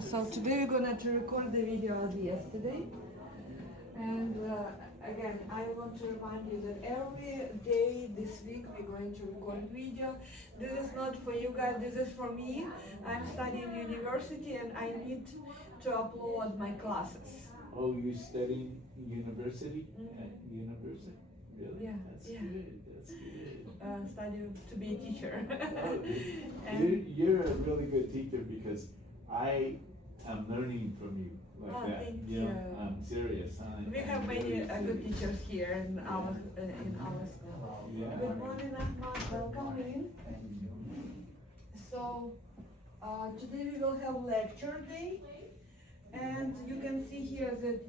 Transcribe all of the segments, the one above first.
So today we're gonna to record the video as yesterday. And again, I want to remind you that every day this week we're going to record video. This is not for you guys, this is for me. I'm studying university and I need to upload my classes. Oh, you studying university? At university? Really? Yeah, That's yeah. good, that's good. Studying to be a teacher. Oh, you're a really good teacher because I am learning from you like that. Thank You know, you. I'm serious. We have many good teachers here in our school. Yeah. Good morning, Ahmad. Welcome in. So today we will have lecture day, and you can see here that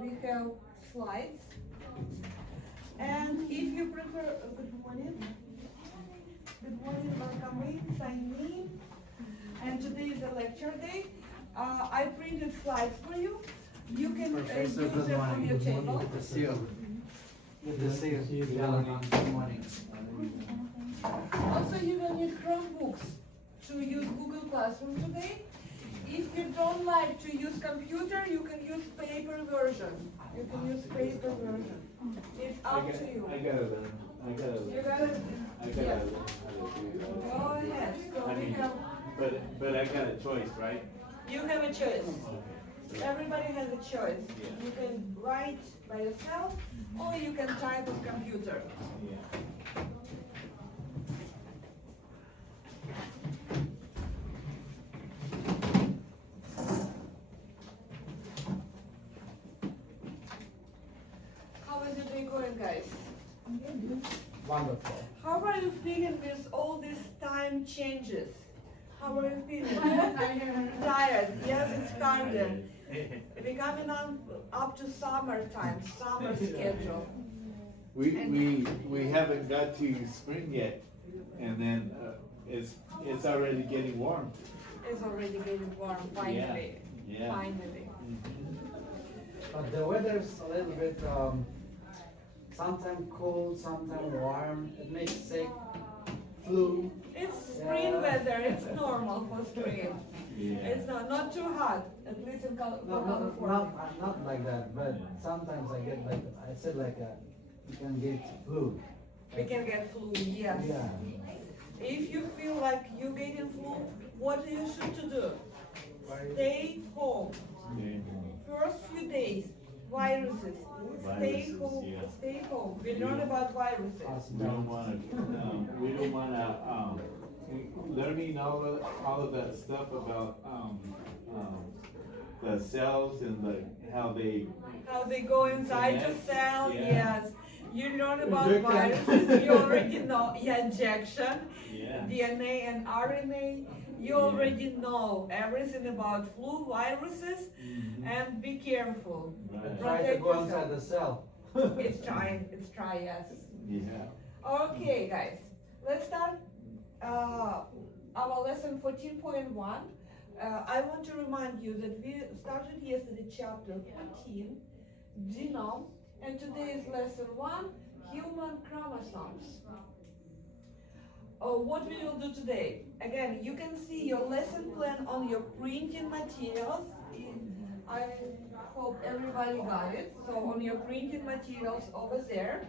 we have slides. And if you prefer, good morning, welcome in, sign in. And today is a lecture day. I printed slides for you. You can use them on your table. Good to see you. Good to see you. Good morning. Also, you will need Chromebooks to use Google Classroom today. If you don't like to use computer, you can use paper version. You can use paper version. It's up to you. I gotta learn. You gotta, yes. learn how to do that. Go ahead. So I we mean, have, but I got a choice, right? you have a choice. Everybody has a choice. You can write by yourself, or you can type on computer. Yeah. How is your day going, guys? Wonderful. How are you feeling with all these time changes? How are you feeling? Tired. Yes, it's started. We're coming up to summertime, summer schedule. We haven't got to spring yet, and then it's already getting warm. It's already getting warm, finally. Yeah. Finally. But the weather's a little bit, sometimes cold, sometimes warm. It makes sick, flu. It's spring Yeah. weather, it's normal for spring. Yeah. It's not too hot, at least in No, California. not like that, but sometimes I get like, I said like you can get flu. We can get flu, yes. Yeah. If you feel like you're getting flu, what you should to do? Stay home. First few days, viruses. Stay Viruses, home. yeah. Stay home. We learn about viruses. We don't wanna, learning all of that stuff about, the cells and how they, How they go inside your Yes, cell, yeah. yes. You learn about Injection. viruses, you already know. Yeah, injection, yeah. DNA and RNA. You already know everything about flu, viruses, and be careful. Right. Try to Protect go yourself. inside the cell. It's try, yes. Yeah. Okay, guys, let's start our lesson 14.1. I want to remind you that we started yesterday chapter 14, genome, and today is lesson 1, human chromosomes. What we will do today? Again, you can see your lesson plan on your printing materials. I hope everybody got it. So on your printing materials over there.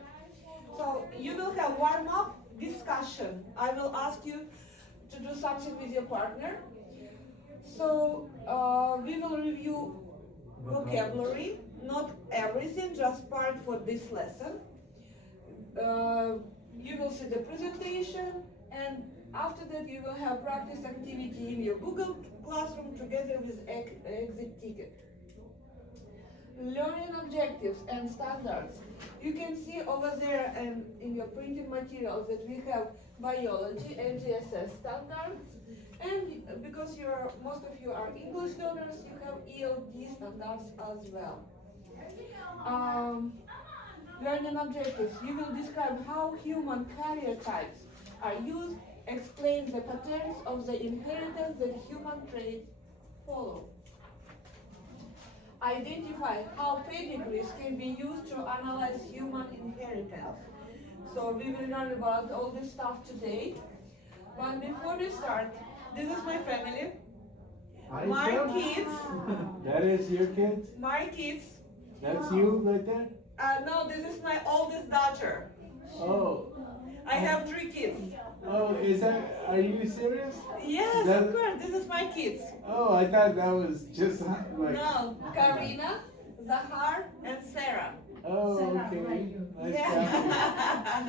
So you will have warm-up discussion. I will ask you to do something with your partner. So we will review vocabulary, not everything, just part for this lesson. You will see the presentation, and after that you will have practice activity in your Google Classroom together with exit ticket. Learning objectives and standards. You can see over there and in your printed materials that we have biology and GSS standards, and because most of you are English learners, you have ELD standards as well. Learning objectives. You will describe how human carrier types are used, explain the patterns of the inheritance that human traits follow. Identify how pedigrees can be used to analyze human inheritance. So we will learn about all this stuff today. But before we start, this is my family. Are you My sure? kids, That is your kids? my kids. That's you right there? No, this is my oldest daughter. Oh, I have 3 kids. oh, are you serious? Yes, That- of course. This is my kids. Oh, I thought that was just like. No, Karina, Zahar, and Sarah. Oh, okay. Nice job. Yeah.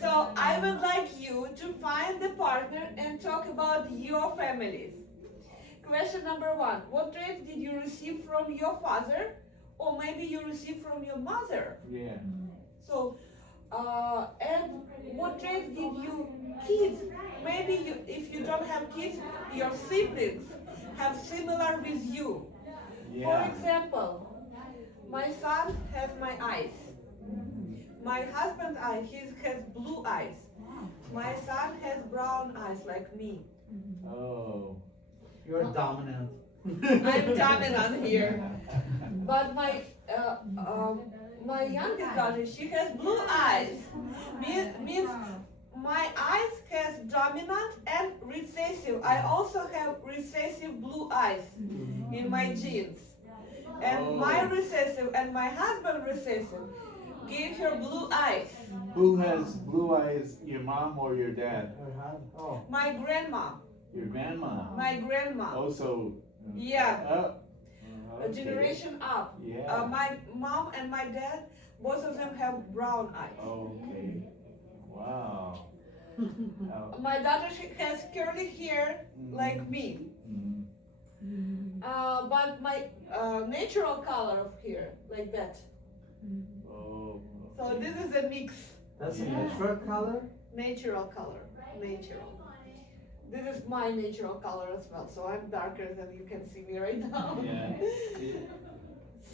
So I would like you to find the partner and talk about your families. Question number 1. What traits did you receive from your father, or maybe you received from your mother? Yeah. So, and what traits did you kids? Maybe you, if you don't have kids, your siblings have similar with you. For Yeah. example, my son has my eyes. My husband's eye, he has blue eyes. My son has brown eyes like me. Oh. You're dominant. I'm dominant here. But my youngest daughter, she has blue eyes. Means my eyes has dominant and recessive. I also have recessive blue eyes in my genes. And my recessive and my husband recessive gave her blue eyes. Who has blue eyes, your mom or your dad? Oh. My grandma. Your grandma. My grandma. Also. Yeah. A Okay. generation up. Yeah. My mom and my dad, both of them have brown eyes. Okay. Wow. My daughter, she has curly hair like me. Mm. But my natural color of hair, like that. Oh. So this is a mix. That's a natural color? Natural color. Natural. This is my natural color as well. So I'm darker than you can see me right now. Yeah.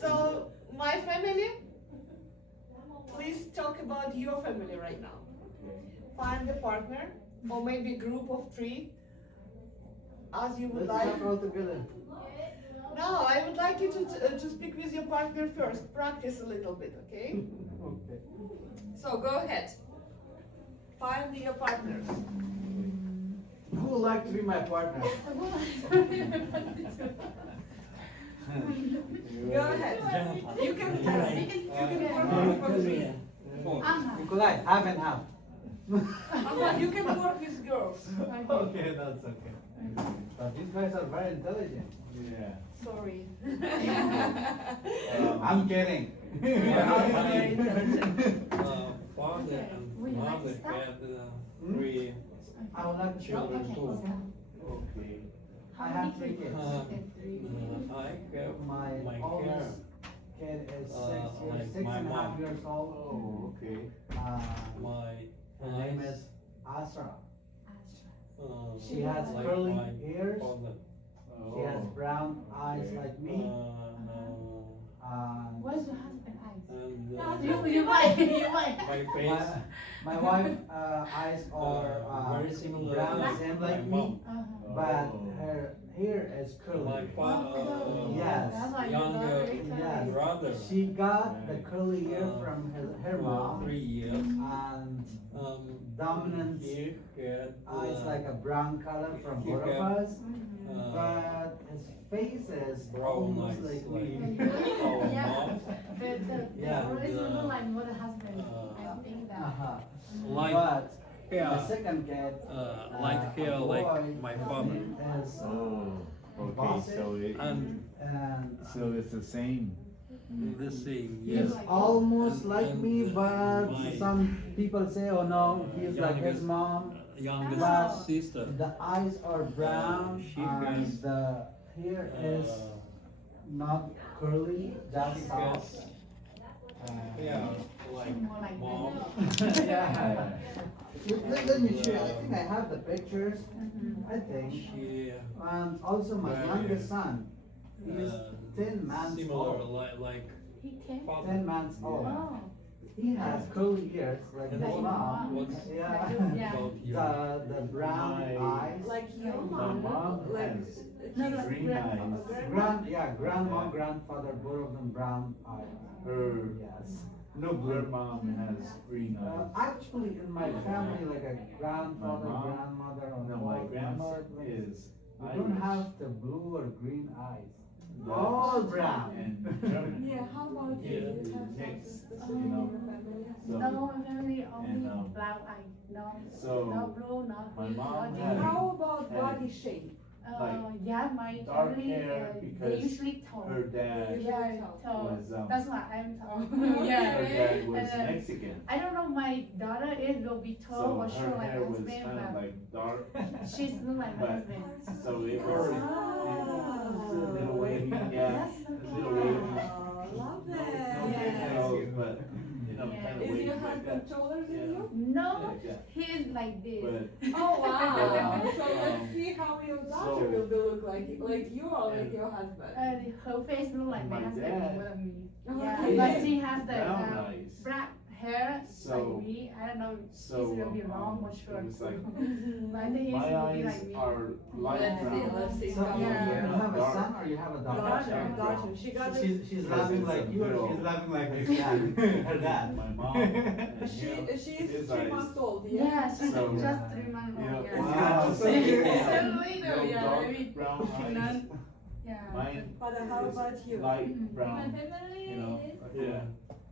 So my family, please talk about your family right now. Okay. Find a partner, or maybe group of 3, as you would Let's like. talk all together. No, I would like you to speak with your partner first. Practice a little bit, okay? Okay. So go ahead. Find your partners. Who would like to be my partner? Go ahead. You can work with me. Nikolai, half and half. You can work with girls. Okay, that's okay. But these guys are very intelligent. Yeah. Sorry. I'm kidding. Very intelligent. Father and mother had 3 I would like to show children you. too. Okay. I have 3 kids. I have My my hair. oldest kid is like six my and a half mom. years old. Oh, okay. My Her name eyes, is Asra. uh, She has like curly my ears. father. She has Oh. brown eyes Okay. like me. Where's your husband eyes? And You might. my face, My wife eyes are very similar brown, like same my like me, mom. but Oh. her hair is My curly. father, Yes. younger Yes. brother, She got the curly hair from her for mom 3 years. and dominant He had eyes like a brown color from he both of had, us, but his face is brown eyes almost like like me. our Yeah. mom. The Yeah. original line for the husband. I think that. Uh-huh. Like But the hair, second kid, like hair, a like boy, my his father. name is, Oh. Okay. Bossy. And and So it's the same. the same, he's yes. almost like And, me, but my- some people say, oh no, he's like his youngest- mom. Youngest But sister. The eyes are brown She and has, the hair is not curly, just she soft. has, yeah, like More like mom. Yeah. Let me show you. I think I have the pictures. I think. She, And also my Very, youngest son. He's 10 months similar, old. like He came. 10 father. months old. Oh. He has curly ears like his And mom. what's Yeah. Yeah. about you? The brown My- eyes. Like your My mom. mom Like has No, no, green grandfather. eyes. Grandma, grandfather, both of them brown eyes. Her Yes. grandmom has green eyes. Actually, in my family, like a grandfather, My mom? grandmother, or No, my both grandma siblings. is You I don't wish. have the blue or green eyes. Yes. All brown. And German. Yeah, how about you? Yeah, Do you have mixed, something specific you in know. your family? So, No, my family only And, brown eye. No, so no blue, not my green, mom not had- green. How about And- body shape? Yeah, my dark family, hair they because usually tall. her dad Yeah, tall. was That's why I'm tall. her Yeah. dad was And, Mexican. I don't know, my daughter is will be tall So or her short like hair was husband, kind of but like dark. she's look like my But- husband. So it was Ah. a little wavy, yeah, That's so a little cute. wavy. Oh, love No it. big nose, but you know, Yeah. kind of Is wavy your like husband that. taller than Yeah. you? No, Yeah. he's like this. But Oh wow! So Um, let's see how your daughter so- will be look like you or like And- your husband. Her face look like my My husband dad- more than me. Okay. Yeah, but she has the brown eyes. black hair So- like me. I don't know if So it's gonna be long or it short. was like But I think it's my gonna be eyes like me. are light Let's see, brown. let's see. So you, Yeah. you have a Dark. son or you have a daughter? Daughter, Daughter. daughter. She got it. She's Because laughing it's like a you or girl. she's laughing like her dad. Her dad. My mom and him, She's his 3 eyes. months old. Yeah. Yeah, she's So- just 3 months You know, old. it's Yeah. Wow, not so the cute. same. So little, No yeah, dark maybe brown eyes. none. Yeah. Mine Father, how about you? light Mhm. brown, family you know, is yeah.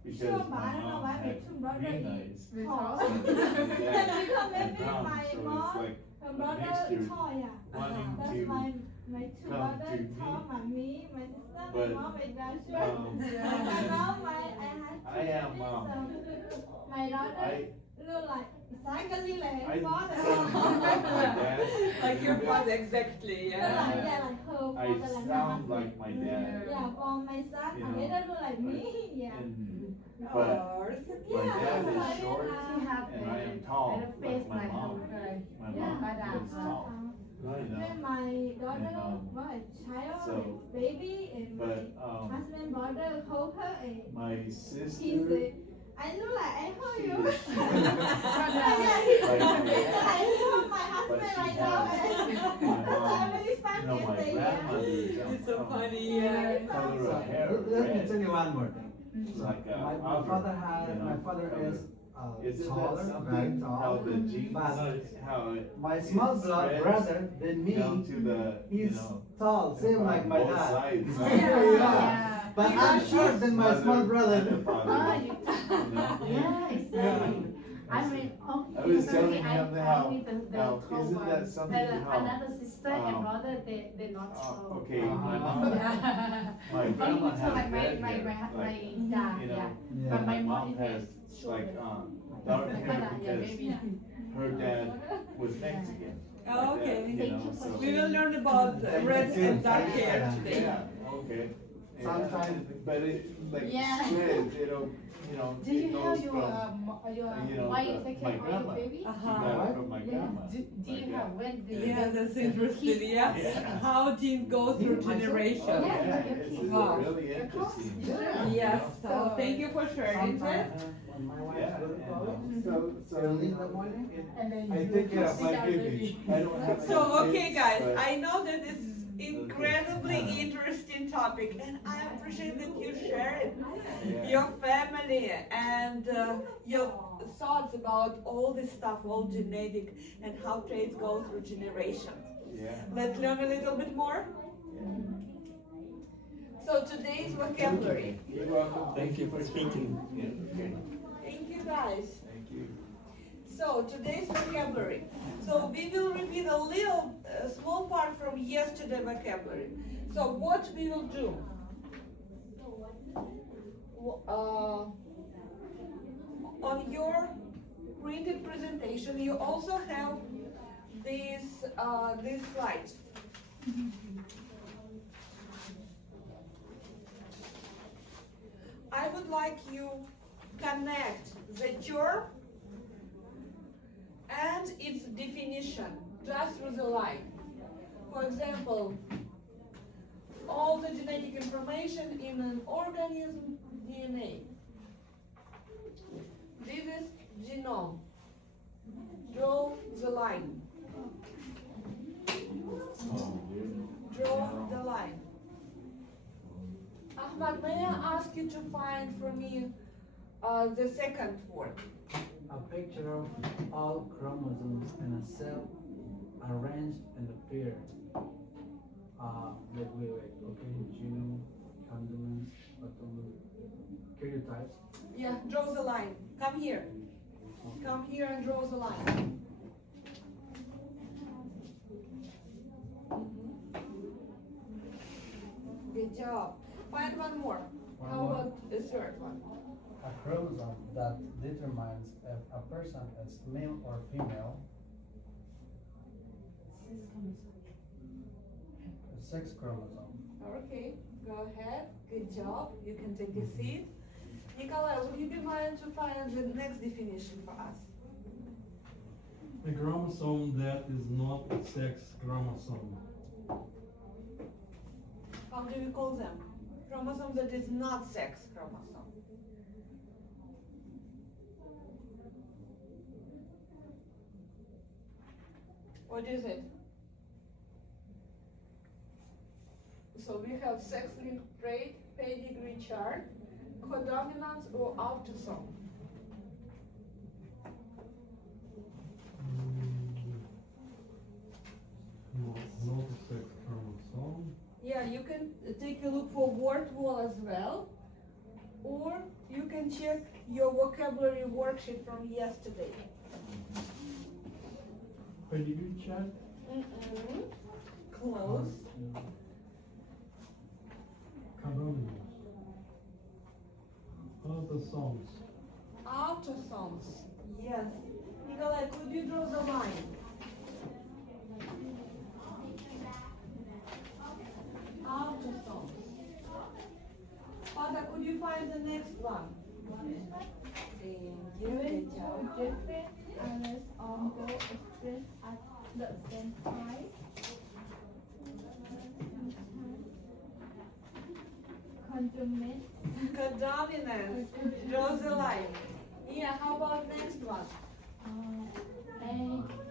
Because my mom had green eyes. We tall. talk. And my dad Because had maybe brown, my so it's mom, like her a brother mixture tall, yeah. wanting That's to, my two come brothers to me. tall, me, my sister, But, my mom is very short. Yeah. And now I have I am, so my daughter I, look like exactly like I her father. sound like my dad. Like your father, exactly. Look Yeah. like, yeah, like her I father, like her sound husband. like my dad. Yeah, for my son, You I know, better look like me, yeah. And but Oh, so my cute. dad Yeah. is short She have and I am a tall, face like my like mom. her. My Yeah. mom is tall, you When know. my daughter And, was a child, so- baby, and my But, husband brother hold her, and my he's sister, I look like I hold she you. is short. Yeah, he's Like my he's dad. like hold my husband But she right now, has- and my that's why I'm mom, really funny. you know, my I say, grandmother is It's so funny. Yeah. color So of hair let me red. tell you one more thing. It's like a My auger, father had, you know, my father color. is Isn't that taller, very something, how tall. the genes, But how it my small spreads brother than down me, to the, you he's know, tall, same like my both dad. sides. Yeah. But I'm short than my small Mother brother. and the Oh, father, you, you know? yeah, exactly. I mean, I was telling usually him I how- need the now, tall isn't one. that something But how, another sister and um, brother, they're not tall. okay, my mom, Yeah. my Only grandma with has like my red my hair, my like, yeah, you know, yeah. Yeah. But my my mom mom has is like, short. dark Like hair that, yeah, because maybe. her dad was Mexican. Oh, like that, okay. you Thank know, you for so- We will learn about red and dark hair today. Yeah, okay. And, Sometimes- but it, like, Yeah. spreads, it'll, you know, Do you it goes have your from, your you know, wife the- take my care of grandma. your baby? she Uh-huh. got it from my Yeah. grandma. Do Like you that. have when do you Yeah, have that's the interesting. kids? Yeah. Yeah. How genes go through Yeah, myself. Oh, generations. Yeah, yeah, your it's kids. Wow. really interesting. Yeah. Yes. You So thank you for sharing it. Sometimes when my wife Yeah, go to and, college, so, early in the morning, And then I you take care of see my that baby. I don't have So any okay, kids, guys, but- I know that this is incredibly interesting topic, and I appreciate that you share it, Yeah. your family, and your thoughts about all this stuff, all genetic, and how traits go through generations. Yeah. Let's learn a little bit more. So today's vocabulary. You're welcome. Thank you for speaking. Yeah, okay. Thank you, guys. Thank you. So today's vocabulary. So we will repeat a little, small part from yesterday vocabulary. So what we will do? On your printed presentation, you also have this slide. I would like you connect the term and its definition just through the line. For example, all the genetic information in an organism, DNA. This is genome. Draw the line. Oh, Draw the line. Ahmad, may I ask you to find for me the second word? a picture of all chromosomes in a cell arranged in a pair. wait. Okay, genome, condiments, karyotypes. Yeah, draw the line. Come here. Come here and draw the line. Good job. Find one more. One How more? about the third one? A chromosome that determines if a person is male or female. A sex chromosome. Okay, go ahead. Good job. You can take a seat. Nikolai, would you be mind to find the next definition for us? A chromosome that is not a sex chromosome. How do we call them? Chromosome that is not sex chromosome. What is it? So we have sex-linked trait, pedigree chart, codominance or autosome. Not a sex chromosome. Yeah, you can take a look for word wall as well, or you can check your vocabulary worksheet from yesterday. Pedigree chart. Close. Codominance. Autosomes. Autosomes. Yes. Nikolai, could you draw the line? Autosomes. Father, could you find the next one? Thank you. When Good two job. different alleles on both expressed at the same time. Conjugate. Codominance. Draw the line. Yeah, how about next one?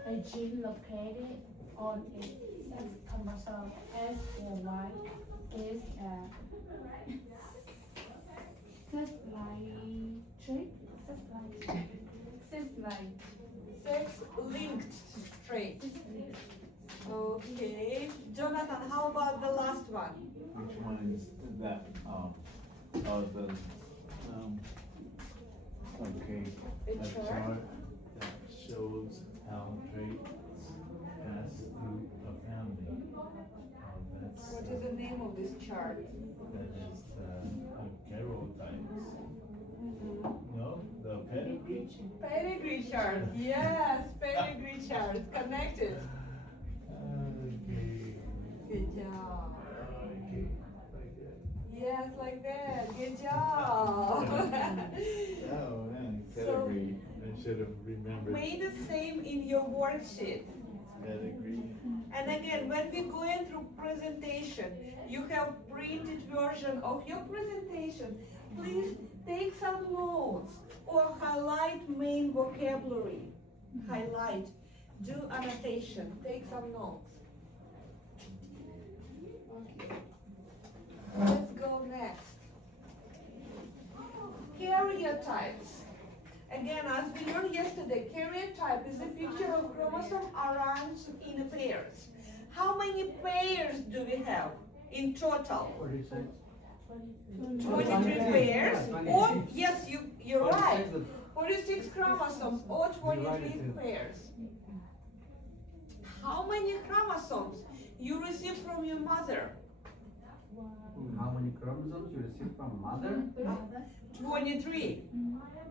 A gene located on a sex chromosome S or Y is a cis-like trait. Sex-linked trait. Okay. Jonathan, how about the last one? Which one is that, okay, A a chart? chart that shows how traits pass through a family. That's, What is the name of this chart? that is the karyotypes. No, the pedigree? Pedigree chart. Yes, pedigree chart. Connected. Okay. Good job. Okay, like that. Yes, like that. Good job. Oh man, pedigree, I should have remembered Made the same in your worksheet. pedigree. And again, when we go in through presentation, you have printed version of your presentation. Please take some notes or highlight main vocabulary. Highlight, do annotation, take some notes. Okay. Let's go next. Karyotypes. Again, as we learned yesterday, karyotype is a picture of chromosome arranged in pairs. How many pairs do we have in total? 46. 23 pairs. 26. Or, yes, you're right. 46. 46 chromosomes or 23 too. pairs. How many chromosomes you receive from your mother? How many chromosomes you receive from mother? 23.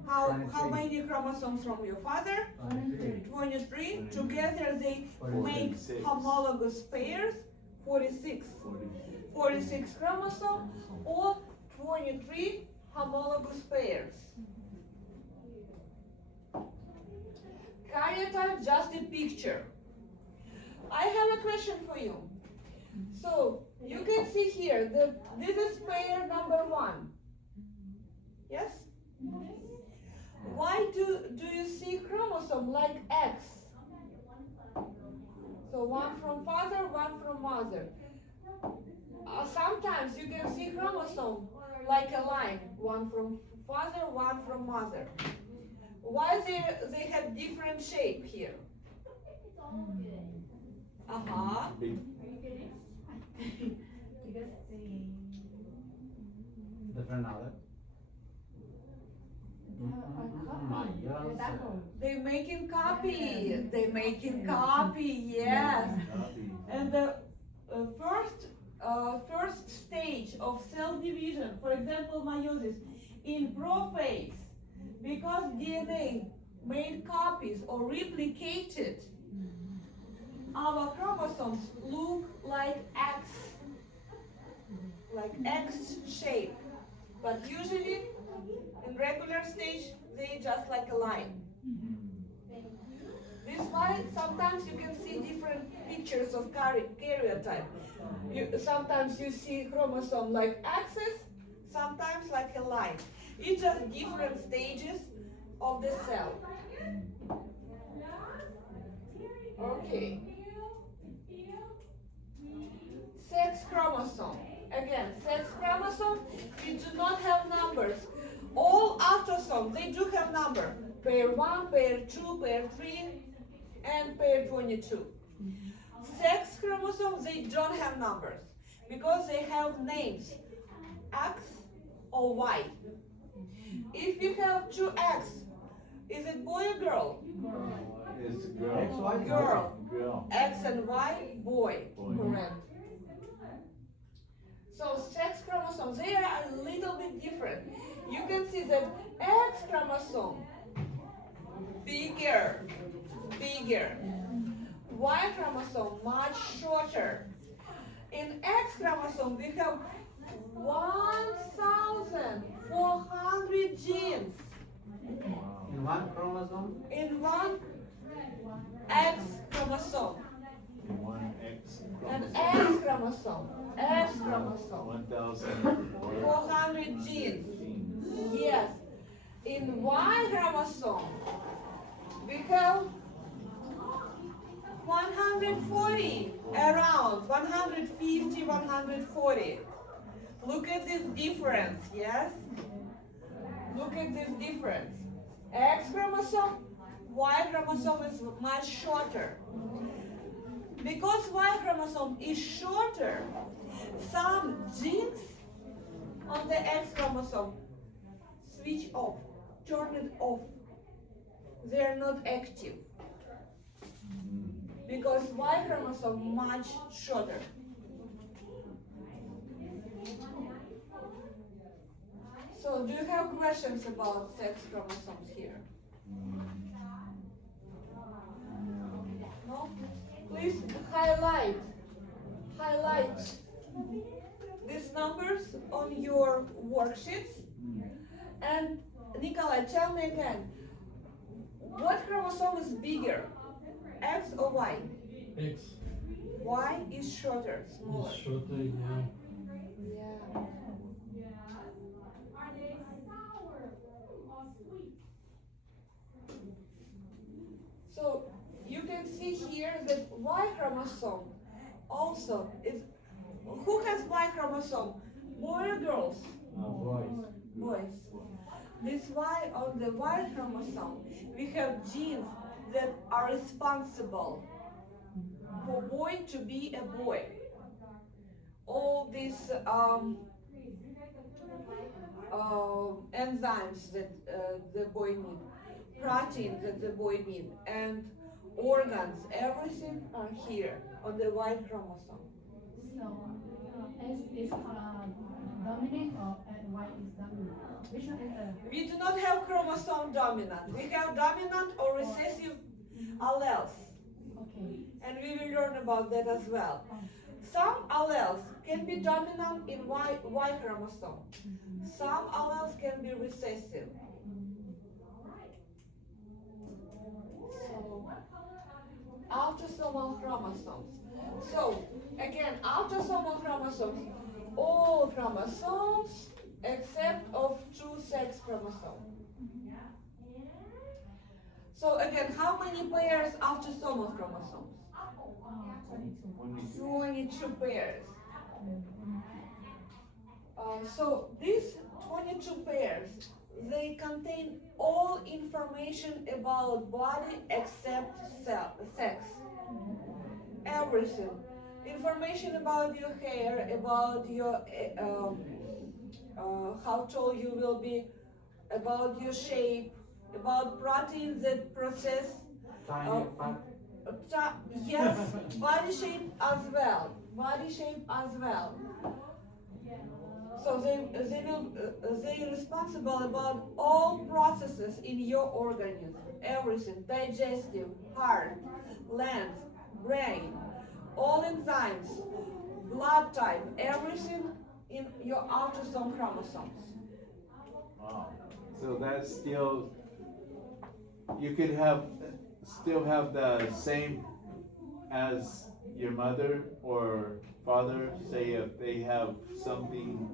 How 23. many chromosomes from your father? 23. 23. Together they 46. make 46. homologous pairs. 46. 46 chromosomes or 23 homologous pairs. Karyotype, just a picture. I have a question for you. So you can see here that this is pair number 1. Yes? Why do you see chromosome like X? So one from father, one from mother. Sometimes you can see chromosome like a line, one from father, one from mother. Why they have different shape here? another. Yes. They making copy. They making copy. Yes. Copy. And the first stage of cell division, for example, meiosis, in prophase, because DNA made copies or replicated, our chromosomes look like X shape. But usually, in regular stage, they just like a line. This is why sometimes you can see different pictures of karyotype. Sometimes you see chromosome like axis, sometimes like a line. It's just different stages of the cell. Okay. Sex chromosome. Again, sex chromosome, we do not have numbers. All autosomes, they do have number. Pair 1, pair 2, pair 3, and pair 22. Sex chromosomes, they don't have numbers because they have names, X or Y. If you have two X, is it boy or girl? It's a girl. X, Y, Girl. Girl. X and Y, boy. Boy. Correct. So sex chromosomes, they are a little bit different. You can see that X chromosome, bigger. Y chromosome, much shorter. In X chromosome, we have 1,400 genes In one chromosome? in one X chromosome. In one X An chromosome. X chromosome. 400 genes. Yes. In Y chromosome, we have 140, around 150, 140. Look at this difference, yes? Look at this difference. X chromosome, Y chromosome is much shorter. Because Y chromosome is shorter, some genes on the X chromosome switch off, turn it off. They're not active. Because Y chromosome much shorter. So do you have questions about sex chromosomes here? No? Please highlight these numbers on your worksheets. And Nikolai, tell me again, what chromosome is bigger, X or Y? X Y is shorter, smaller. is shorter, yeah. Yeah. So you can see here that Y chromosome also is. Who has Y chromosome? Boy or girls? Boys. Boys. This Y on the Y chromosome, we have genes that are responsible for boy to be a boy. All these enzymes that the boy needs, proteins that the boy needs, and organs, everything are here on the Y chromosome. So, S is dominant or Y is dominant? Which one is the? We do not have chromosome dominant. We have dominant or recessive alleles. Okay. And we will learn about that as well. Some alleles can be dominant in Y chromosome. Some alleles can be recessive. So, autosomal chromosomes. So, again, autosomal chromosomes, all chromosomes except of two sex chromosomes. So again, how many pairs autosomal chromosomes? 22. 22 pairs. So these 22 pairs, they contain all information about body except sex. Everything. Information about your hair, about your how tall you will be, about your shape, about proteins that process. Tiny, fat. Yes, body shape as well. Body shape as well. So they're responsible about all processes in your organism, everything, digestive, heart, lungs, brain, all enzymes, blood type, everything in your autosome chromosomes. Wow. So that's still, you could still have the same as your mother or father, say if they have something,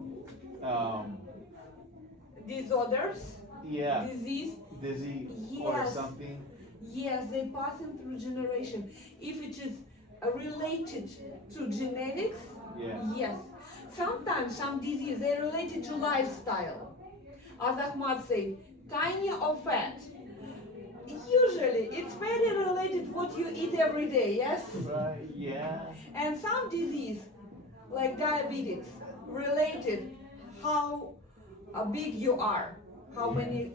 Disorders, yeah, disease, dizzy or yes. something. Yes, they pass them through generation. If it is related to genetics, Yeah. yes. Sometimes some disease they related to lifestyle. As Ahmad say, tiny or fat. Usually, it's very related what you eat every day. Yes. Right, yeah. And some disease, like diabetes, related how big you are, how many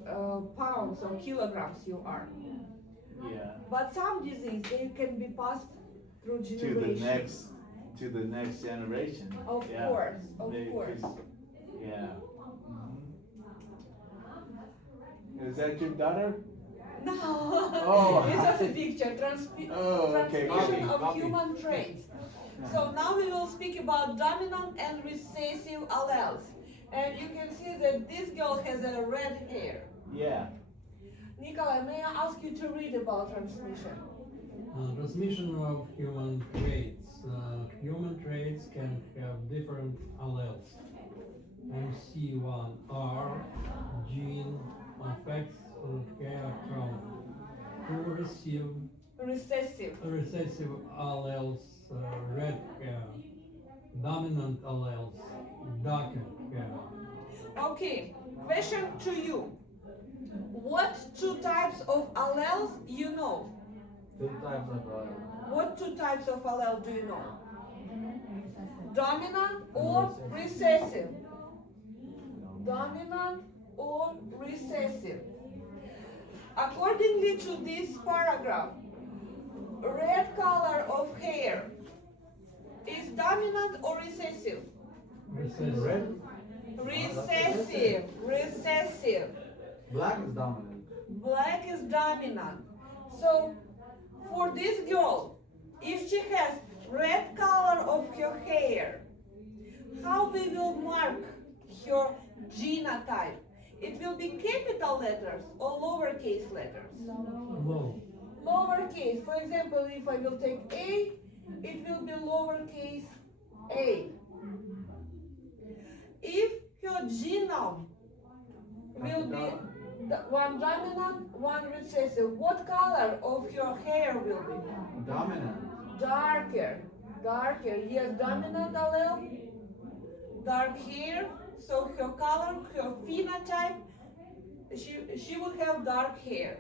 pounds or kilograms you are. Yeah. But some disease they can be passed through To generations. the next generation. Of Yeah. course, of They- course. 'cause- Yeah. Is that your daughter? No, Oh. it's just a picture. Oh, okay, Transmission copy, of copy. human traits. So now we will speak about dominant and recessive alleles. And you can see that this girl has a red hair. Yeah. Nikolai, may I ask you to read about transmission? Transmission of human traits. Human traits can have different alleles. MC1R gene affects hair from two recessive alleles, red hair, dominant alleles, darker hair. Okay, question to you. What two types of alleles you know? Two types of What two types of allele do you know? Dominant or recessive? Dominant or recessive? Accordingly to this paragraph, red color of hair is dominant or recessive? Recessive. red. Recessive. Black is dominant. Black is dominant. So for this girl, if she has red color of her hair, how we will mark her genotype? It will be capital letters or lowercase letters? Low. Lowercase. For example, if I will take A, it will be lowercase a. If your genome will be one dominant, one recessive, what color of your hair will be? Dominant. Darker. Yes, dominant allele, dark hair, so her color, her phenotype, she will have dark hair.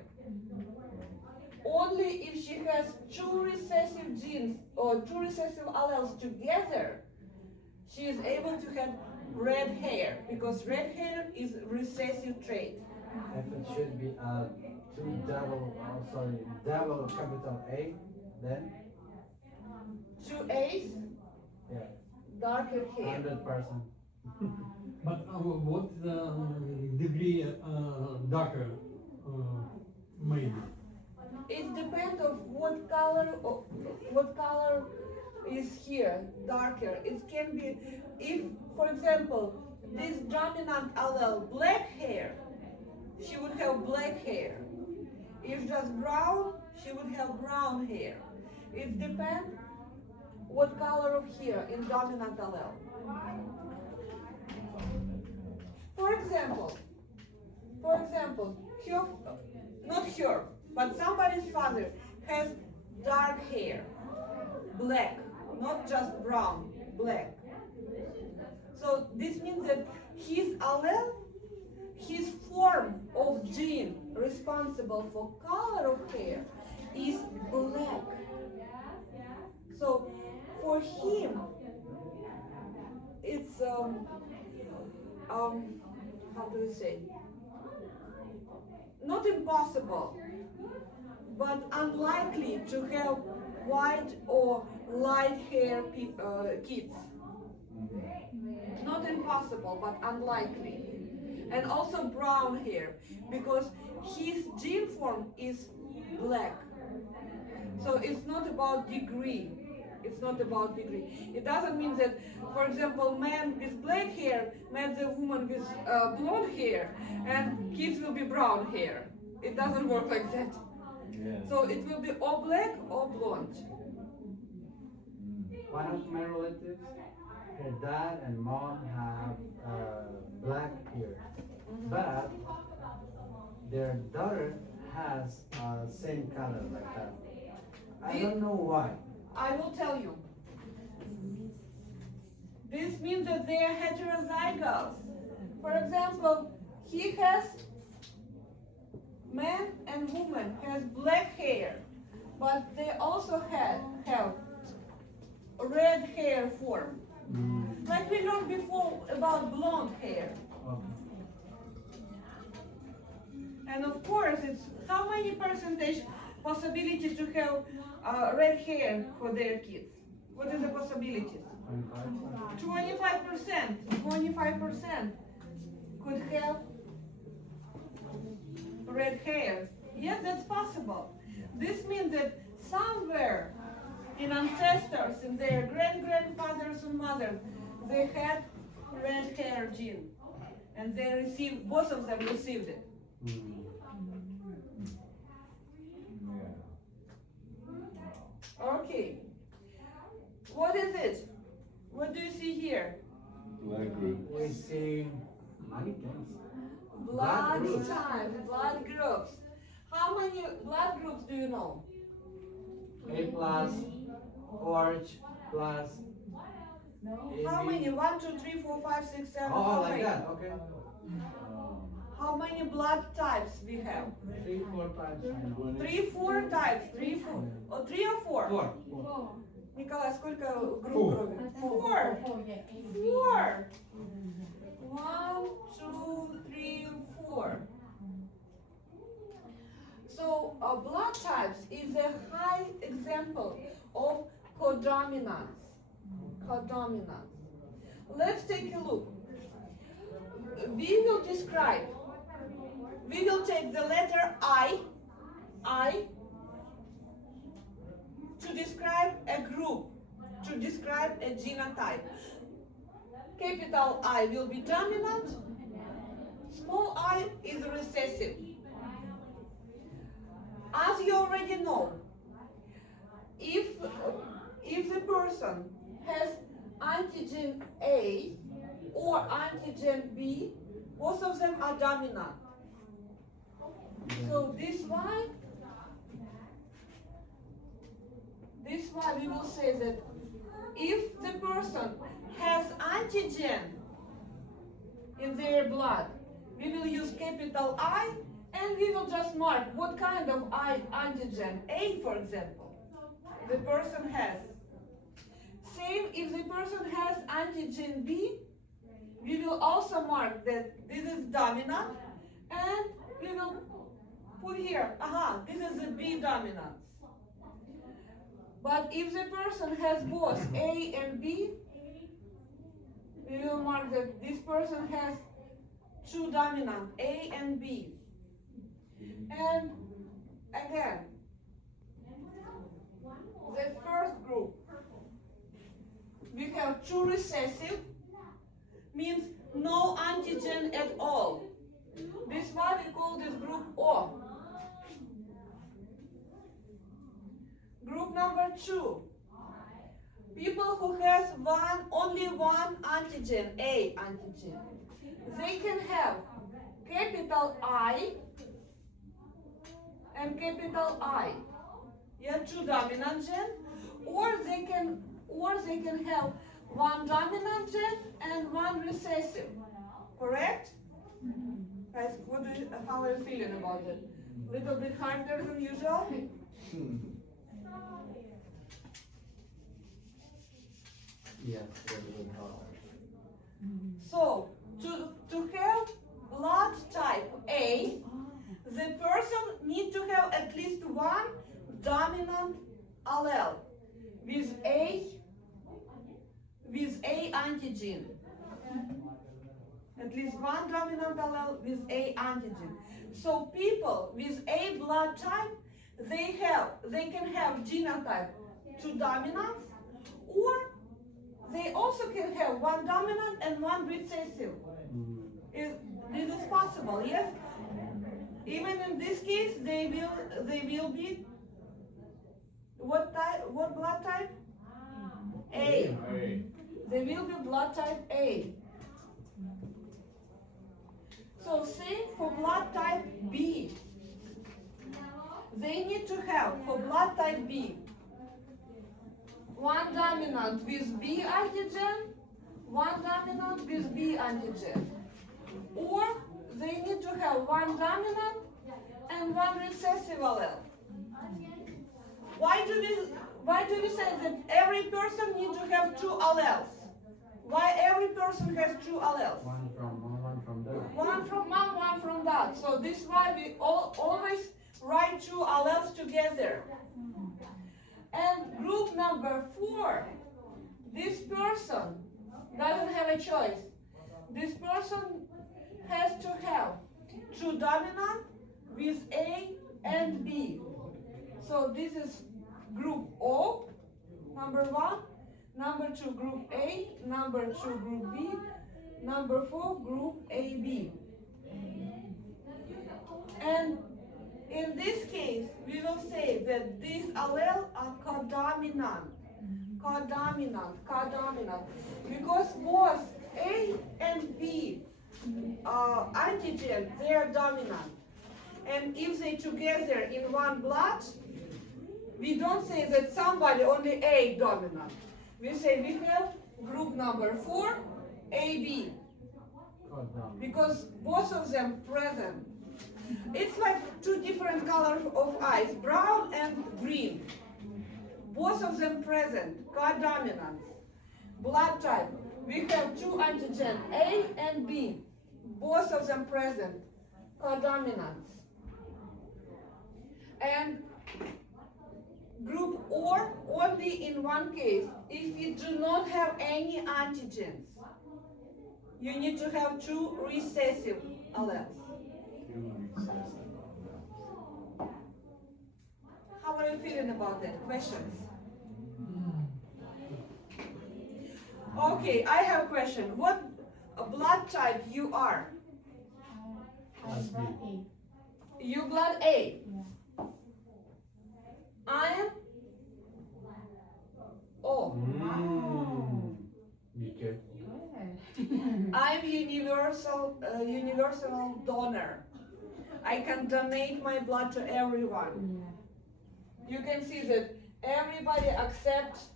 Only if she has two recessive genes or two recessive alleles together, she is able to have red hair, because red hair is recessive trait. If it should be double capital A, then Two A's, yeah, darker hair. 100%. But what degree darker maybe? It depends on what color is here, darker. It can be, if, for example, this dominant allele, black hair, she would have black hair. If just brown, she would have brown hair. It depends what color of hair in dominant allele. For example, her, not her, but somebody's father has dark hair, black, not just brown, black. So this means that his allele, his form of gene responsible for color of hair is black. So for him, it's how do you say? Not impossible, but unlikely to have white or light hair kids. Not impossible, but unlikely. And also brown hair, because his gene form is black. So it's not about degree. It's not about degree. It doesn't mean that, for example, man with black hair met the woman with blonde hair, and kids will be brown hair. It doesn't work like that. Yeah. So it will be or black or blonde. One of my relatives, her dad and mom have black hair, but their daughter has same color like that. I don't know why. I will tell you. This means that they are heterozygous. For example, he has, man and woman has black hair, but they also have red hair form. Like we learned before about blonde hair. And of course, it's how many percentage possibility to have red hair for their kids? What is the possibilities? 25%. 25% could have red hair. Yes, that's possible. This means that somewhere in ancestors, in their great-grandfathers and mothers, they had red hair gene. And they received, both of them received it. Okay. What is it? What do you see here? Blood group. We see many things. Blood groups. types, blood groups. How many blood groups do you know? A plus, OH plus. How AB. many? 1, 2, 3, 4, 5, 6, 7. Oh, how like many? that, okay. How many blood types we have? 3, 4 times. I know. 3, 4 types. 3, 4. Or 3 or 4? 4. Николай, сколько групп крови? 4. 4. 1, 2, 3, 4. So blood types is a high example of codominance. Codominance. Let's take a look. We will describe. We will take the letter I to describe a group, to describe a genotype. Capital I will be dominant. Small I is recessive. As you already know, if the person has antigen A or antigen B, both of them are dominant. So this why we will say that if the person has antigen in their blood, we will use capital I, and we will just mark what kind of antigen. A, for example, the person has. Same if the person has antigen B, we will also mark that this is dominant, and we will put here, this is the B dominance. But if the person has both A and B, we will mark that this person has two dominant, A and B. And again, the first group, we have two recessive, means no antigen at all. This is why we call this group O. Group number 2, people who has only one antigen, A antigen. They can have capital I and capital I. Yeah, two dominant gen, or they can have one dominant gen and one recessive. Correct? Guys, how are you feeling about it? Little bit harder than usual? Yes, very good. So, to have blood type A, the person needs to have at least one dominant allele with A antigen. At least one dominant allele with A antigen. So people with A blood type, they can have genotype 2 dominants, or they also can have one dominant and one recessive. This is possible, yes? Even in this case, they will be what blood type? A. Hey. They will be blood type A. So same for blood type B. They need to have, for blood type B, one dominant with B antigen, one dominant with B antigen. Or they need to have one dominant and one recessive allele. Why do we say that every person needs to have 2 alleles? Why every person has 2 alleles? One from mom, one from dad. One from mom, one from dad. So this is why we always write 2 alleles together. And group number 4, this person doesn't have a choice. This person has to have 2 dominant with A and B. So this is group O, number 1, number 2 group A, number 2 group B, number 4 group AB. And in this case, we will say that these alleles are codominant, because both A and B antigen, they are dominant. And if they together in one blood, we don't say that somebody only A dominant. We say we have group number 4, AB, because both of them present. It's like 2 different colors of eyes, brown and green. Both of them present, codominant. Blood type, we have 2 antigen, A and B. Both of them present, codominant. And group O only in one case, if you do not have any antigens. You need to have 2 recessive alleles. How are you feeling about that? Questions? Okay, I have a question. What blood type you are? I'm blood A. You blood A. I am O. Okay. I'm universal donor. I can donate my blood to everyone. You can see that everybody accepts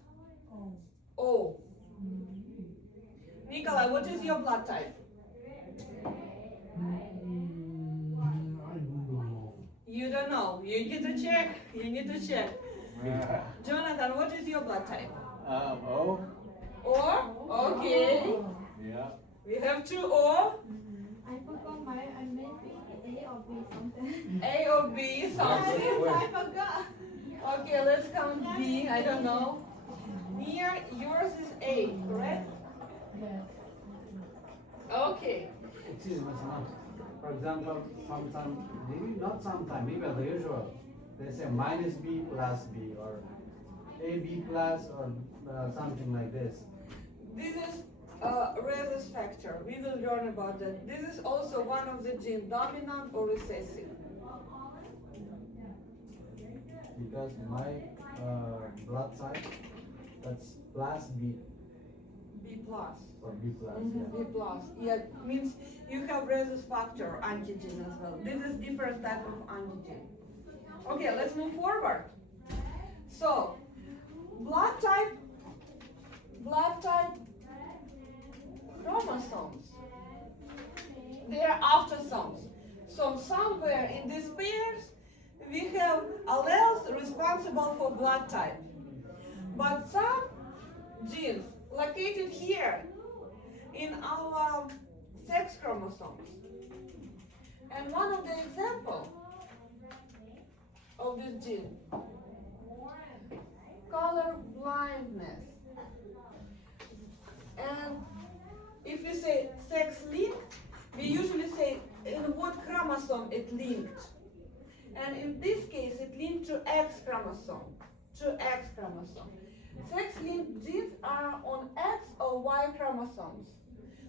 O. Nikolai, what is your blood type? I don't know. You don't know. You need to check. Jonathan, what is your blood type? O. O? Okay. Yeah. We have 2 O. I forgot my, I maybe A or B something. A or B, something. I forgot. Okay, let's count B. I don't know. Here, yours is A, correct? Yes. Okay. Excuse me, Samantha. For example, sometimes, maybe not sometimes, maybe the usual. They say minus B plus B or AB plus or something like this. This is rhesus factor. We will learn about that. This is also one of the gene, dominant or recessive. Because my blood type, that's plus B B plus. or B plus. B plus. Yeah, means you have rhesus factor antigen as well. This is different type of antigen. Okay, let's move forward. So, blood type chromosomes. They are aftersomes. So somewhere in these pairs, we have alleles responsible for blood type. But some genes located here, in our sex chromosomes. And one of the examples of this gene, color blindness. And if we say sex linked, we usually say in what chromosome it linked. And in this case, it linked to X chromosome. To X chromosome. Sex-linked genes are on X or Y chromosomes.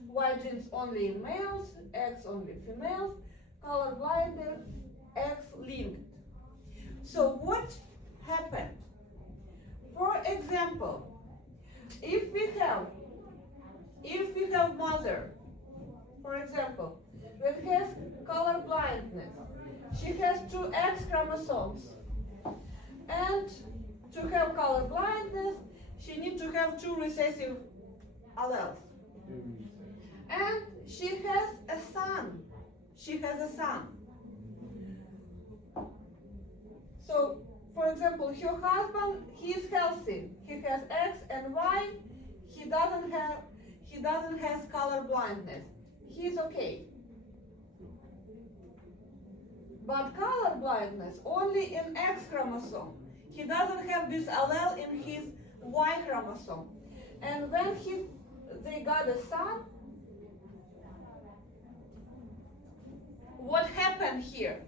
Y genes only in males, X only in females. Color blindness, X-linked. So what happened? For example, if we have mother, for example, that has color blindness, she has two X chromosomes, and to have color blindness, she needs to have two recessive alleles. And she has a son. She has a son. So, for example, her husband, he is healthy. He has X and Y. He doesn't have color blindness. He's okay. But color blindness only in X chromosome. He doesn't have this allele in his Y chromosome. And when they got a son, what happened here?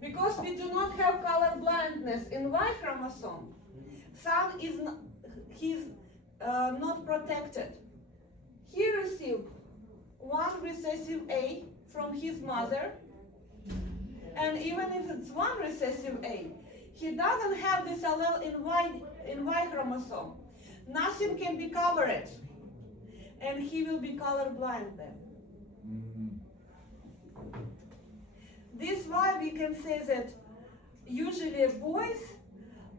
Because we do not have color blindness in Y chromosome, son is not protected. He received one recessive A from his mother, and even if it's one recessive A, he doesn't have this allele in Y chromosome. Nothing can be covered, and he will be colorblind then. This is why we can say that usually boys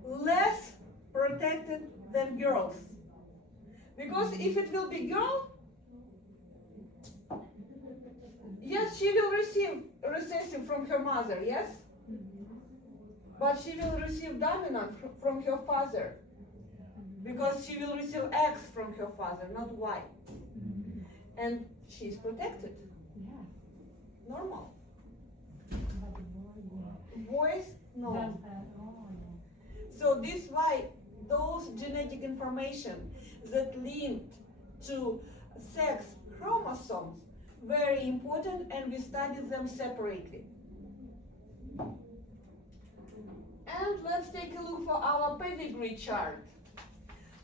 less protected than girls. Because if it will be girl, yes, she will receive recessive from her mother, yes? But she will receive dominant from her father. Because she will receive X from her father, not Y. And she's protected. Normal. Boys, no. So this is why those genetic information that linked to sex chromosomes very important, and we study them separately. And let's take a look for our pedigree chart.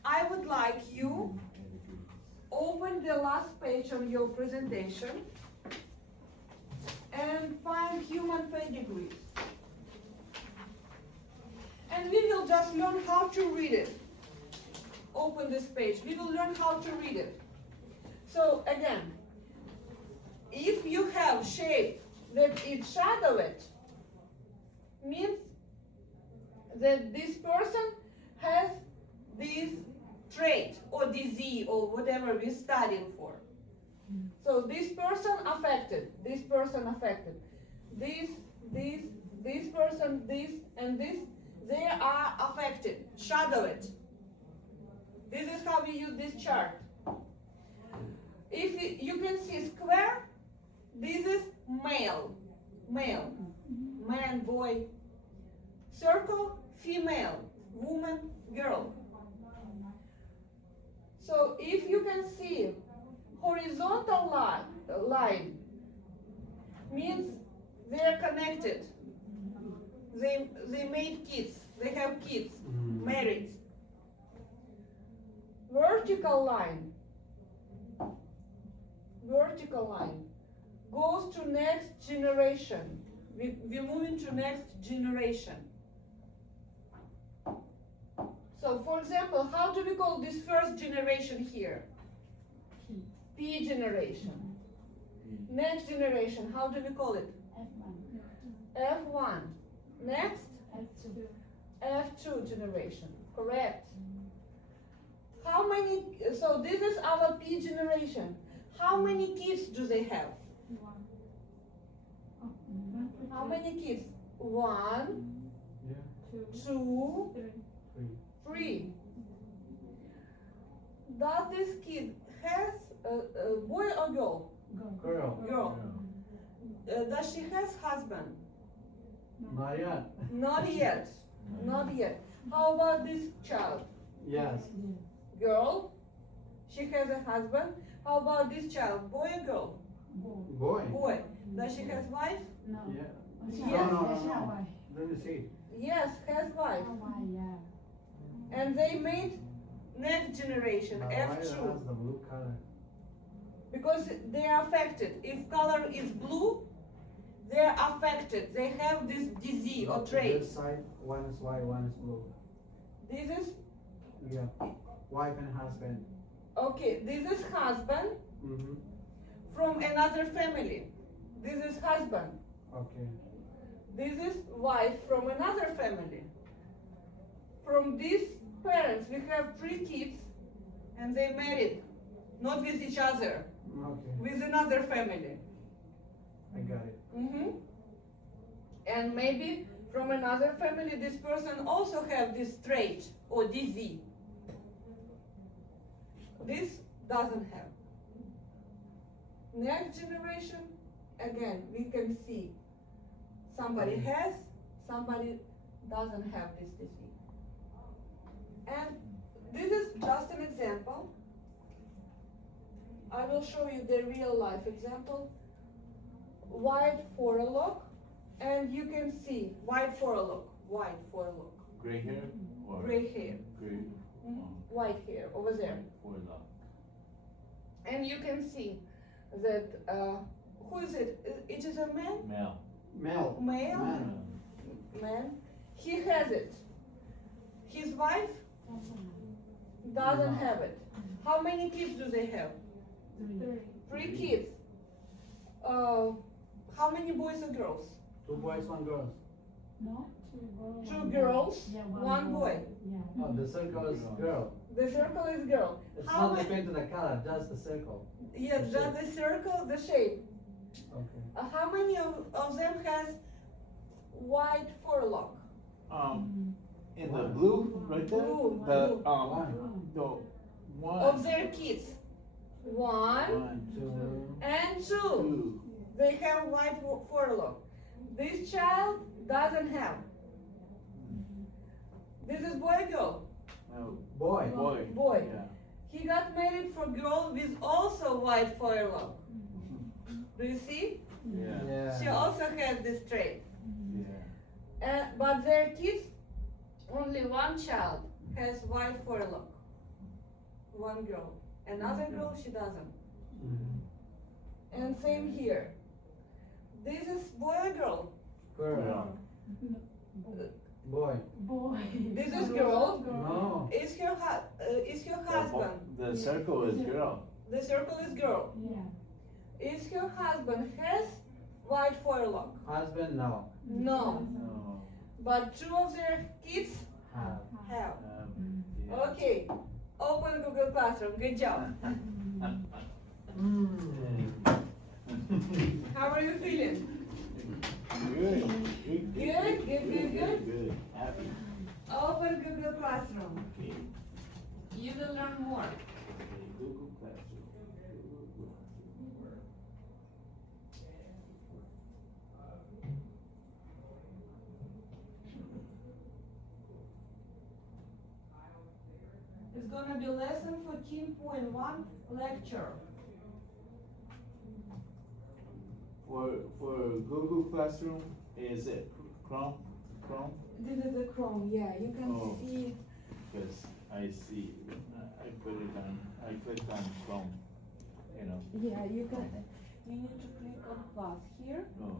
I would like you open the last page of your presentation and find human pedigrees. And we will just learn how to read it. Open this page. We will learn how to read it. So again, if you have shape that is shadowed, means that this person has this trait or disease or whatever we're studying for. So this person affected, this person affected, this person, this, and this, they are affected, shadowed. This is how we use this chart. If you can see square, this is male, man, boy. Circle, female, woman, girl. So if you can see horizontal line means they are connected. They made kids. They have kids, married. Vertical line goes to next generation. We move into next generation. So, for example, how do we call this first generation here? P generation. Next generation, how do we call it? F1. Next? F2 generation. Correct. How many, so this is our P generation. How many kids do they have? How many kids? 1, 2, 3. Does this kid has boy or girl? Girl. Girl. Does she has husband? Not yet. Not yet. Not yet. How about this child? Yes. Girl. She has a husband. How about this child? Boy or girl? Boy. Boy. Does she has wife? No. Yeah. Yes. No. Let me see. Yes, has wife. Yeah. And they made next generation, My wife F2. has the blue color. Because they are affected. If color is blue, they are affected. They have this disease or Look, trait. This side, one is white, one is blue. This is, Yeah. Wife and husband. okay, this is husband Mm-hmm. from another family. This is husband. Okay. This is wife from another family. From these parents, we have 3 kids and they married, not with each other, Okay. with another family. I got it. And maybe from another family, this person also have this trait or disease. This doesn't have. Next generation, again, we can see somebody has, somebody doesn't have this disease. And this is just an example. I will show you the real life example. White forelock, and you can see white forelock. Gray hair or Gray hair, gray? white hair over there. Forelock. And you can see that, who is it? It is a man? Male. Male. Male? Man. Man. He has it. His wife doesn't No. have it. How many kids do they have? 3 kids. How many boys or girls? 2 boys, 1 girl. No? 2 girls, Yeah, 1 boy. Yeah. Oh, the circle is girl. The circle is girl. It's How not many? depend to the color, just the circle. Yeah, the just the circle, the shape. Okay. How many of them has white forelock? In the blue, right there? Blue, The, blue. the one. Of their kids. 1 One, 2. and 2. two. They have white forelock. This child doesn't have. This is boy or girl? No, Boy. boy. Boy. Yeah. He got married for girl with also white forelock. Do you see? Yeah. She also has this trait. Yeah. But their kids, only one child has white forelock. One girl. Another girl, she doesn't. Mhm. And same here. This is boy or girl? Girl. Boy. Boy. This is girl. No. Is her husband? The circle is girl. The circle is girl. Yeah. Is her husband has white forelock? Husband, no. No. No. But 2 of their kids Have. have. Yeah. Okay. Open Google Classroom. Good job. How are you feeling? Good. Good? Good? Good. Happy. Open Google Classroom. Okay. You will learn more. Google Classroom. It's gonna be lesson 14.1 lecture. For Google Classroom, is it Chrome? This is the Chrome, yeah, you can Oh. see. Because I see, I put it on, I clicked on Chrome, you know. Yeah, you need to click on plus here. Oh.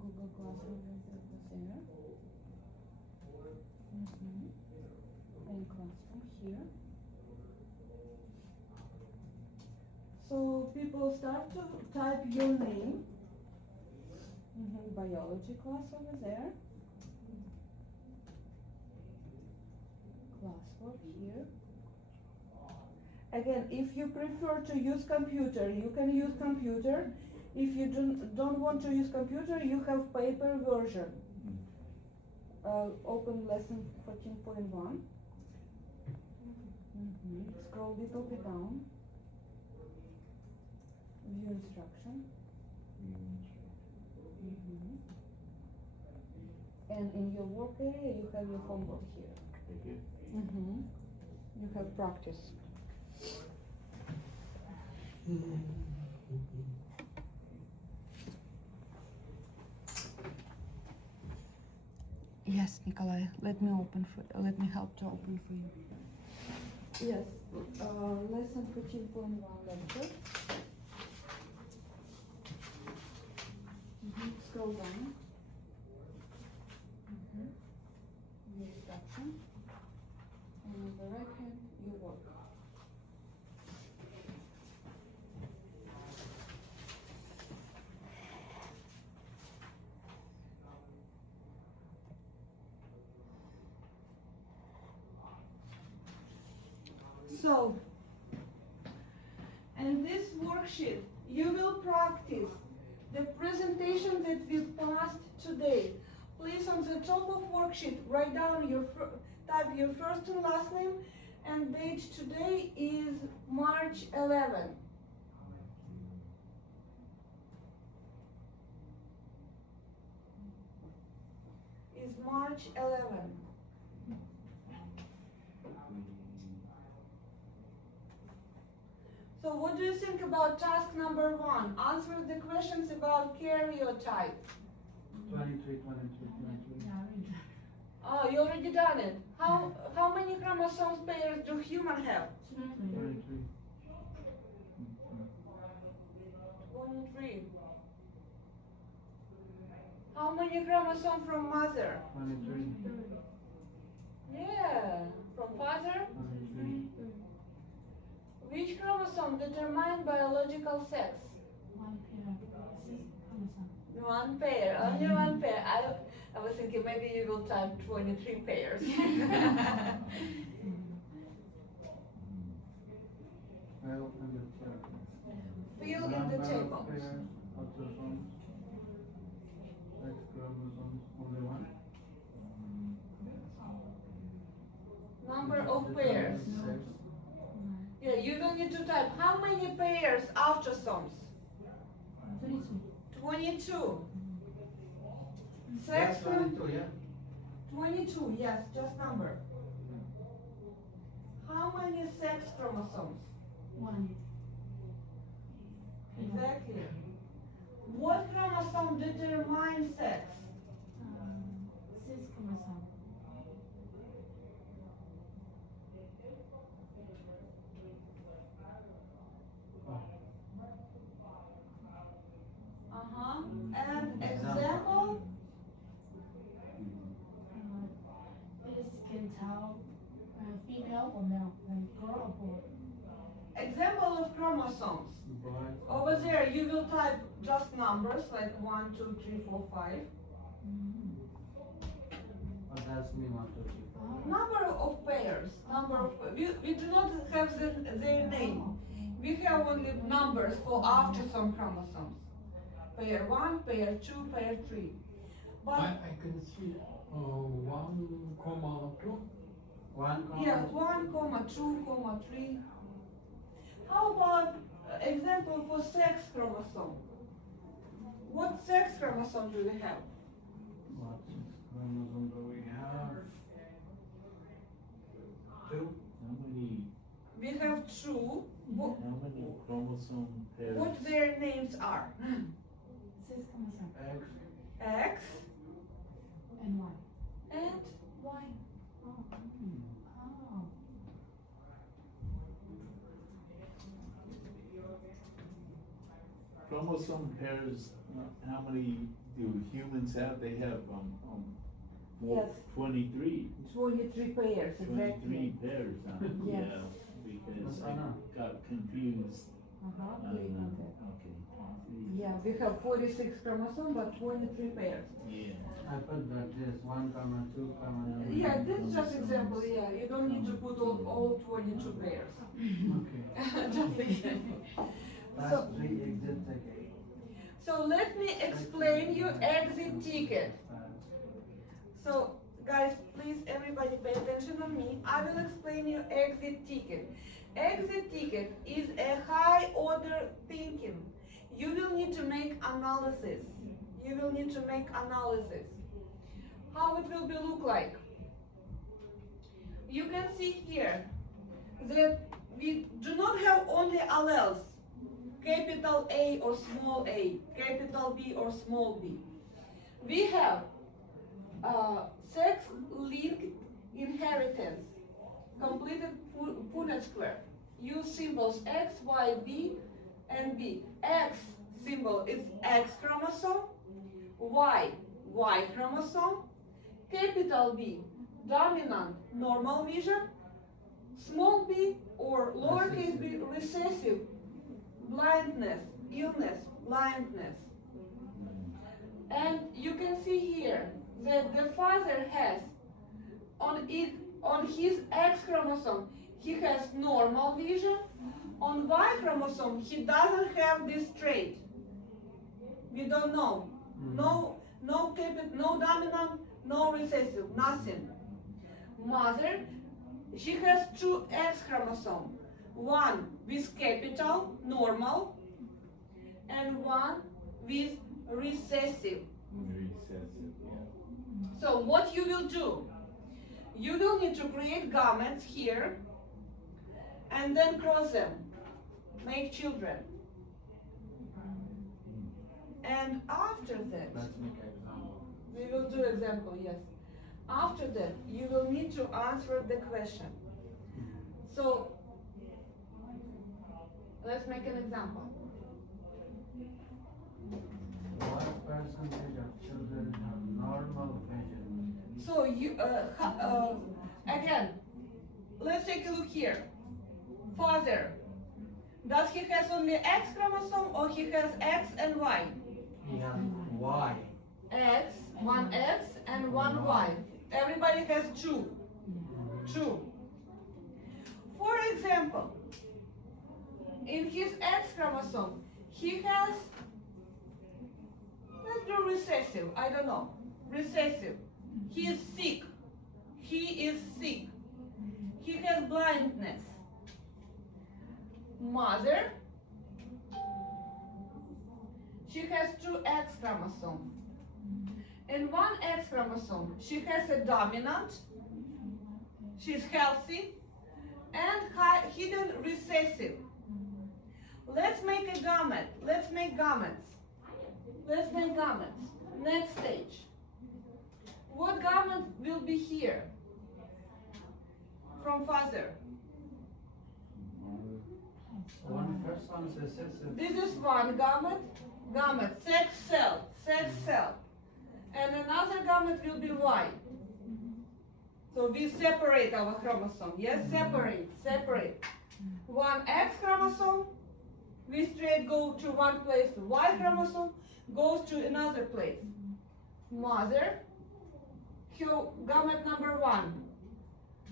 Google Classroom is there. And Classroom here. So people start to type your name. Biology class over there. Classwork here. Again, if you prefer to use computer, you can use computer. If you don't want to use computer, you have paper version. Open lesson 14.1. Scroll a little bit down. View instruction. And in your work area, you have your homework here. Okay. You have practice. Yes, Nikolai, let me help to open for you. Yes, lesson 14.1 lecture. Scroll down. The instruction. And on the right hand, your work. So, in this worksheet, you will practice the presentation that we passed today. Please, on the top of worksheet, write down type your first and last name, and date today is March 11. Is March 11. So what do you think about task number 1? Answer the questions about karyotype. 23. Oh, you already done it. How many chromosomes pairs do humans have? 23. 23. How many chromosomes from mother? 23. Yeah. From father? 23. Which chromosome determine biological sex? One pair, 6 chromosomes. One pair, only one pair. I was thinking maybe you will type 23 pairs. Well, and the third. Fill in the Number of table. pairs, autosomes, X chromosomes, only one. Number of pairs. Sex. Yeah, you will need to type how many pairs autosomes? 22. 22. That's Sex 22, yeah. 22, yes, just number. How many sex chromosomes? 1. Exactly. What chromosome determines sex? 6 chromosomes. And example? This can tell female or male, and girl or boy. Example of chromosomes. Boy. Over there, you will type just numbers like 1, 2, 3, 4, 5. Oh, that's me, 1, 2, 3, 4. Number of pairs. We do not have their name. We have only numbers for autosome chromosomes. Pair 1, pair 2, pair 3. But I can see 1, 2. 1, yeah, 1, 2, 3. How about example for sex chromosome? What sex chromosome do we have? What chromosome do we have? 2. How many, We have 2. how many chromosome pairs? What their names are? 6 chromosomes. X. X And Y. and Y. Oh. Oh. Chromosome pairs, how many do humans have? They have, Yes. 23. 23 pairs, 23 exactly. pairs, Yes. yeah, because What's I Anna? got confused Uh-huh. on, Okay. okay. Yeah, we have 46 chromosomes, but 23 pairs. Yeah. I put that this 1, 2, Yeah, this is just example, yeah. You don't need to put all 22 pairs. Okay. Just example. Last So, 3 exit ticket. so let me explain you exit ticket. So, guys, please everybody pay attention on me. I will explain you exit ticket. Exit ticket is a high order thinking. You will need to make analysis. You will need to make analysis. How it will be look like? You can see here that we do not have only alleles, capital A or small a, capital B or small b. We have sex-linked inheritance, completed Punnett square. Use symbols X, Y, B, and B. X symbol is X chromosome, Y, Y chromosome, capital B, dominant normal vision, small b or lowercase b, recessive, blindness, illness, blindness. And you can see here that the father has on his X chromosome, he has normal vision. On Y chromosome, he doesn't have this trait. We don't know. No dominant, no recessive, nothing. Mother, she has two X chromosomes. One with capital, normal, and one with recessive. Recessive, yeah. So what you will do? You will need to create gametes here and then cross them, make children. And after that, Let's make an example. we will do example, yes. After that, you will need to answer the question. So, let's make an example. What percentage of children have normal vision? So you, again, let's take a look here. Father, does he has only X chromosome or he has X and Y? He has Y. X, one X and one Y. Everybody has two. Two. For example, in his X chromosome, he has, let's do recessive, I don't know, recessive. He is sick. He is sick. He has blindness. Mother, she has two X chromosomes. In one X chromosome, she has a dominant, she's healthy, and hidden recessive. Let's make a gamete. Let's make gametes. Let's make gametes. Next stage. What gamete will be here from father? First one is recessive. This is one gamete, sex cell. And another gamete will be Y. So we separate our chromosome, yes? Separate. One X chromosome, we straight go to one place. Y chromosome goes to another place. Mother, gamete number 1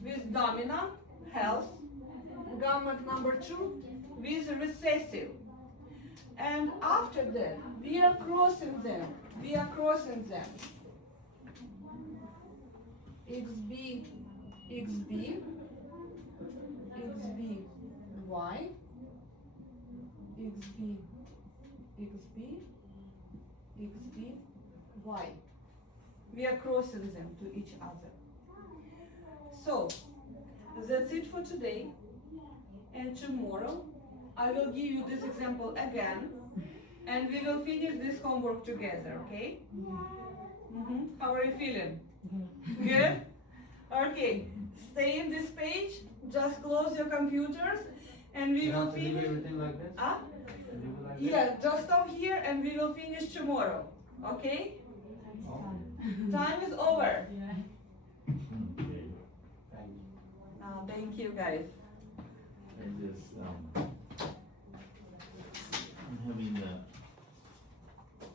with dominant, health. Gamete number 2 with recessive. And after that, we are crossing them. XB, XB, XB, Y, XB, XB, XB, Y. We are crossing them to each other. So, that's it for today. And tomorrow, I will give you this example again. And we will finish this homework together, okay? How are you feeling? Good? Okay, stay in this page, just close your computers, and we You will have to leave finish. everything like this? Ah? Leave it like this? Yeah, just stop here and we will finish tomorrow, okay? Oh, Time is over. thank you. Thank you guys. And just,